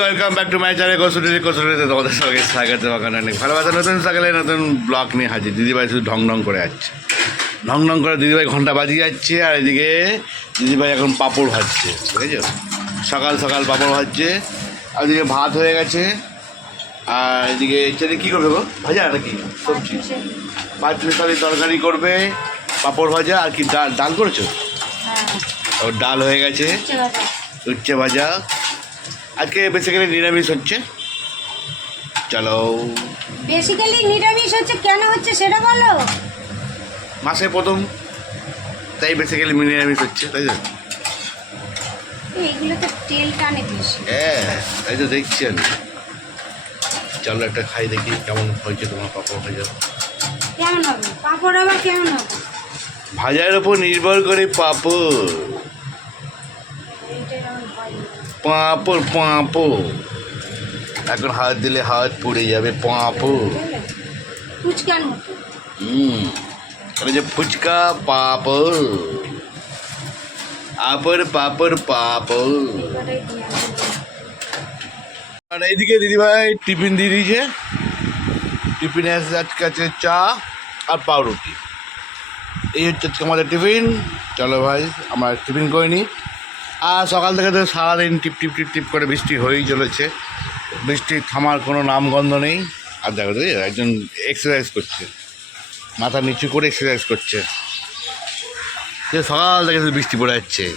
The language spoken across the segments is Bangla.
Welcome back to my channel Kosuti কসুটিতে তোমাদের সবাইকে স্বাগত বাগান অনেক ভালোবাসা নতুন সকালে নতুন ব্লগ নিয়ে হাজির। দিদিভাই শুধু ঢং ঢং করে যাচ্ছে ঢং ঢং করে দিদিভাই ঘণ্টা বাজিয়ে যাচ্ছে আর এদিকে দিদিভাই এখন পাঁপড় ভাজছে বুঝেছ? সকাল সকাল পাঁপড় ভাজছে আর এদিকে ভাত হয়ে গেছে আর এদিকে ছেলে কী করবে গো? ভাজা নাকি? সবজি? পাঁচ মিশালি তরকারি করবে পাঁপড় ভাজা আর কি ডাল? ডাল করেছ? ও ডাল হয়ে গেছে। উচ্ছে ভাজা। আজকে বেসিক্যালি নিরামিষ হচ্ছে। চলো। বেসিক্যালি নিরামিষ হচ্ছে কেন হচ্ছে সেটা বলো। মাসে প্রথম তাই বেসিক্যালি নিরামিষ হচ্ছে তাই তো? এইগুলো তো তেল টানে বেশি। হ্যাঁ তাই তো দেখছি আমি। চলো একটা খাই দেখি কেমন হয়েছে তোমার পাপড় ভাজা। কেমন হবে? পাঁপড় আবার কেমন হবে? ভাজার উপর নির্ভর করে পাপড়। পাঁপড় পাঁপড়। এখন হাত দিলে হাত পুড়ে যাবে পাঁপড়? ফুচকার মতো। হুম যে ফুচকা পাপড়। আপড় পাপড় পাপড়। আর এইদিকে দিদিভাই টিফিন দিয়ে দিয়েছে। টিফিনে এসে আজকে আছে চা আর পাউরুটি। এই হচ্ছে আজকে আমাদের টিফিন। চলো ভাই আমরা টিফিন করে নিই। আর সকাল থেকে তো সারাদিন টিপ টিপ টিপ টিপ করে বৃষ্টি হয়েই চলেছে। বৃষ্টি থামার কোনো নামগন্ধ নেই। আর দেখো তো, একজন এক্সারসাইজ করছে। মাথা নিচু করে এক্সারসাইজ করছে। যে সকাল থেকে বৃষ্টি পড়ে যাচ্ছে।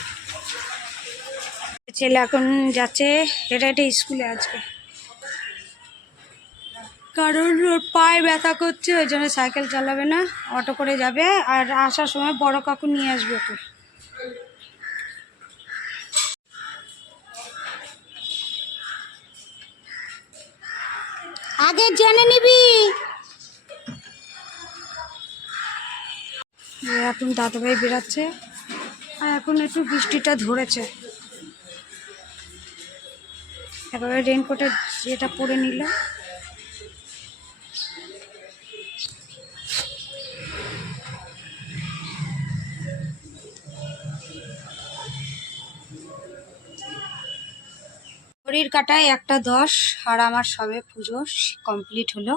ছেলে এখন যাচ্ছে, এটা এটা স্কুলে আজকে। কারণ ওর পায়ে ব্যথা করছে, ওই জন্য সাইকেল চালাবে না, অটো করে যাবে, আর আসার সময় বড় কাকু নিয়ে আসবে ওকে। আগে জেনে নিবি। এখন দাদাভাই বেরাচ্ছে, আর এখন একটু বৃষ্টিটা ধরেছে। একেবারে রেনকোটের যেটা পরে নিল ঘড়ির কাটায় একটা দশ, আর আমার সবে পুজো কমপ্লিট হলো।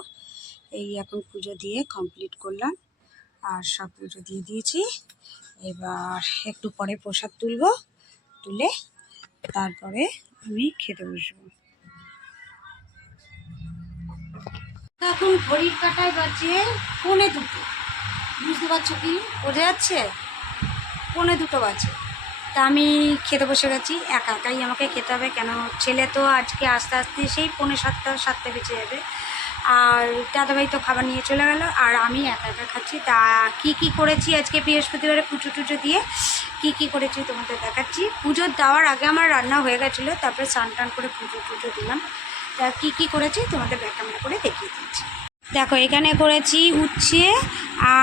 এই এখন পুজো দিয়ে কমপ্লিট করলাম, আর সব পুজো দিয়ে দিয়েছি। এবার একটু পরে প্রসাদ তুলবো, তুলে তারপরে আমি খেতে বসবো। এখন ঘড়ির কাটায় বাজে পৌনে দুটো। বুঝতে পারছ কি? বোঝা যাচ্ছে? পৌনে দুটো বাজে। তা আমি খেতে বসে গেছি, একা একাই আমাকে খেতে হবে কেন? ছেলে তো আজকে আস্তে আস্তে সেই পৌনে সাতটা সাতটা বেঁচে যাবে। আর দাদাভাই তো খাবার নিয়ে চলে গেল, আর আমি একা একা খাচ্ছি। তা কি কি করেছি আজকে বৃহস্পতিবারে পুজো টুজো দিয়ে? কি কি করেছি তোমাদের দেখাচ্ছি। পুজো দেওয়ার আগে আমার রান্না হয়ে গেছিল, তারপরে স্নান টান করে পুজো টুজো দিলাম। তা কী কী করেছি তোমাদের ব্যাক করে দেখিয়ে দিচ্ছি। দেখো, এখানে করেছি উচ্ছে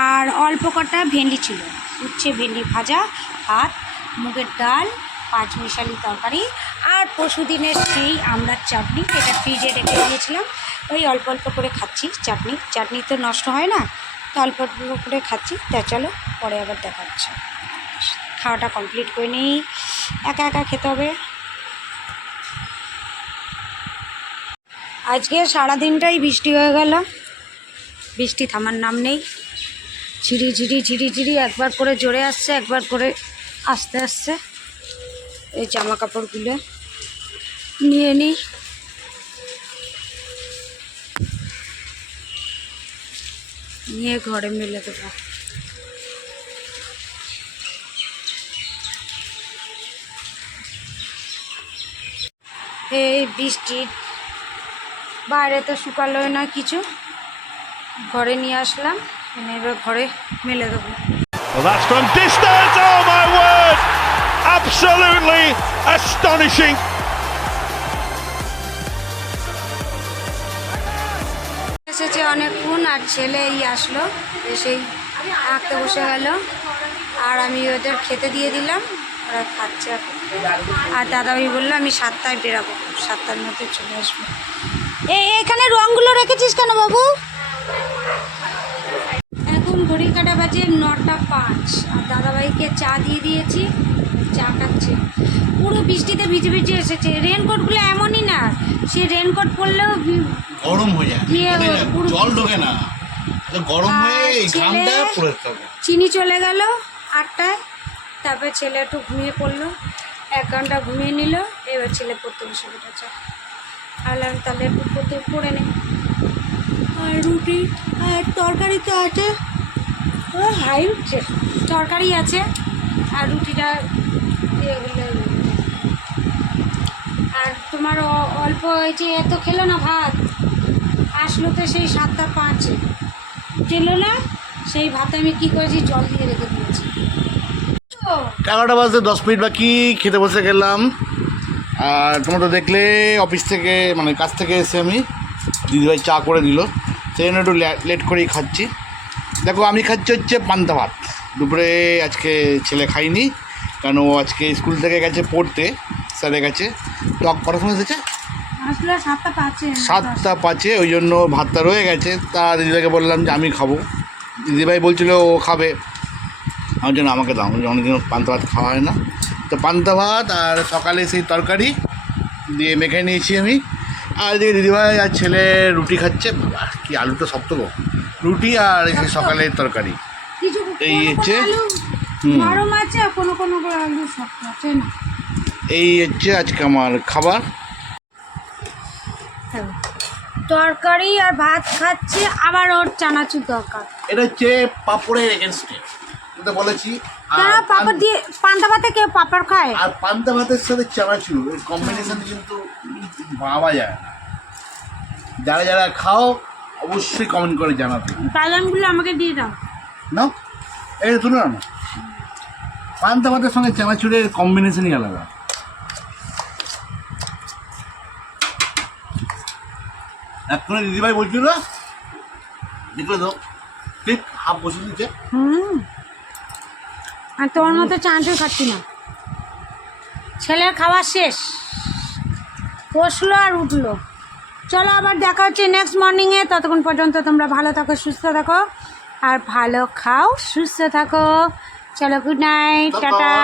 আর অল্প কটা ভেন্ডি ছিল। উচ্ছে, ভেন্ডি ভাজা, ভাত মুগের ডাল, পাঁচ মিশালি তরকারি আর পরশু দিনের সেই আমড়ার চাটনি এটা ফ্রিজে রেখে দিয়েছিলাম, ওই অল্প অল্প করে খাচ্ছি চাটনি। চাটনি তো নষ্ট হয় না, তো অল্প অল্প করে খাচ্ছি। তা চলো, পরে আবার দেখা হচ্ছে খাওয়াটা কমপ্লিট করে নিই। একা একা খেতে হবে। আজকে সারা দিনটাই বৃষ্টি হয়ে গেল। বৃষ্টি থামার নাম নেই। ঝিরি ঝিরি ঝিরি ঝিরি একবার করে জোরে আসছে, একবার করে আস্তে আসছে এই জামা কাপড়গুলো নিয়ে নিই। নিয়ে ঘরে মেলে দেবো। এই বৃষ্টি, বাইরে তো শুকালোই না কিছু। ঘরে নিয়ে আসলাম এবার ঘরে মেলে দেবো। Well, that's from distance. Oh my word! Absolutely astonishing. এসেছে অনেকক্ষণ আর ছেলে এই আসলো এসেই আঁকতে বসে গেল আর আমি ওদের খেতে দিয়ে দিলাম ওরা খাচ্ছে আর দাদাভাই বলল আমি সাতটায় বেরাবো সাতটার মধ্যে চলে আসব এই এখানে রঙগুলো রেখেছিস কেন বাবু এখন ঘড়ির কাটা বাজে নটা পাঁচ। আর দাদাভাইকে চা দিয়ে দিয়েছি চা খাচ্ছে। পুরো বৃষ্টিতে ভিজে ভিজে এসেছে। রেনকোটগুলো এমনই না সে রেনকোট পরলেও গরম হয়ে যায় দিয়ে ঢোকে না, পুরো- জল ঢোকে না। গরম হয়ে চিনি চলে গেল আটটায় তারপর ছেলে একটু ঘুমিয়ে পড়ল এক ঘণ্টা ঘুমিয়ে নিল এবার ছেলে পড়তে বসে পড়েছে আলাম তাহলে একটু পড়তে পড়ে নেই আর রুটি আর তরকারি তো আছে। হাই, উঠছে। তরকারি আছে আর রুটিটা আর তোমার অল্প হয়েছে এত খেলো না ভাত, আসলো তো সেই সাতটা পাঁচে। খেলো না, সেই ভাতে আমি কি করেছি, জল দিয়ে রেখে দিয়েছি। এগারোটা বাজতে দশ মিনিট বাকি খেতে বসে গেলাম। আর তোমরা তো দেখলে, অফিস থেকে মানে কাজ থেকে এসে আমি দিদিভাই চা করে দিল। সেই জন্য একটু লেট করেই খাচ্ছি। দেখো আমি খাচ্ছি হচ্ছে পান্তা ভাত। দুপুরে আজকে ছেলে খাইনি কারণ ও আজকে স্কুল থেকে গেছে পড়তে স্যারের কাছে। টক কটার সময় এসেছে সাতটা পাঁচে। সাতটা পাঁচে ওই জন্য ভাতটা রয়ে গেছে। তা দিদিভাইকে বললাম যে আমি খাব। দিদিভাই বলছিল ও খাবে। আমার জন্য আমাকে দাও অনেকদিন পান্তা ভাত খাওয়া হয় না। তো পান্তা ভাত আর সকালে সেই তরকারি দিয়ে মেখে নিয়েছি আমি। আর এদিকে দিদিভাই আর ছেলে রুটি খাচ্ছে। কি আলুটা শক্ত গো। রুটি আর এই সকালের তরকারি। এই হচ্ছে- এই হচ্ছে আজকে আমার খাবার। তরকারি আর ভাত খাচ্ছে আবার ওর চানাচুর দরকার। এটা হচ্ছে পাপড়ের এগেনস্টে এটা বলেছি আর পাপড় দিয়ে পান্তা ভাতে কেউ পাপড় খায়? আর পান্তা ভাতের সাথে চানাচুর কম্বিনেশন কিন্তু ভাবা যায় না। যারা যারা খাও অবশ্যই কমেন্ট করে জানাবে। বাদামগুলো আমাকে দিয়ে দাও। না? এই তুলো না পান্তা ভাতের সঙ্গে চানাচুরের কম্বিনেশনই আলাদা। এক্ষুনি দিদিভাই বলছিল দেখলে তো ঠিক হাফ বসে দিচ্ছে হুম। আর তোমার মতো চানাচুর খাচ্ছি না। ছেলের খাওয়া শেষ। বসল আর উঠল। চলো আবার দেখা হচ্ছে নেক্সট মর্নিংয়ে ততক্ষণ পর্যন্ত তোমরা ভালো থাকো সুস্থ থাকো। আর ভালো খাও সুস্থ থাকো। চলো গুড নাইট টাটা। টাটা।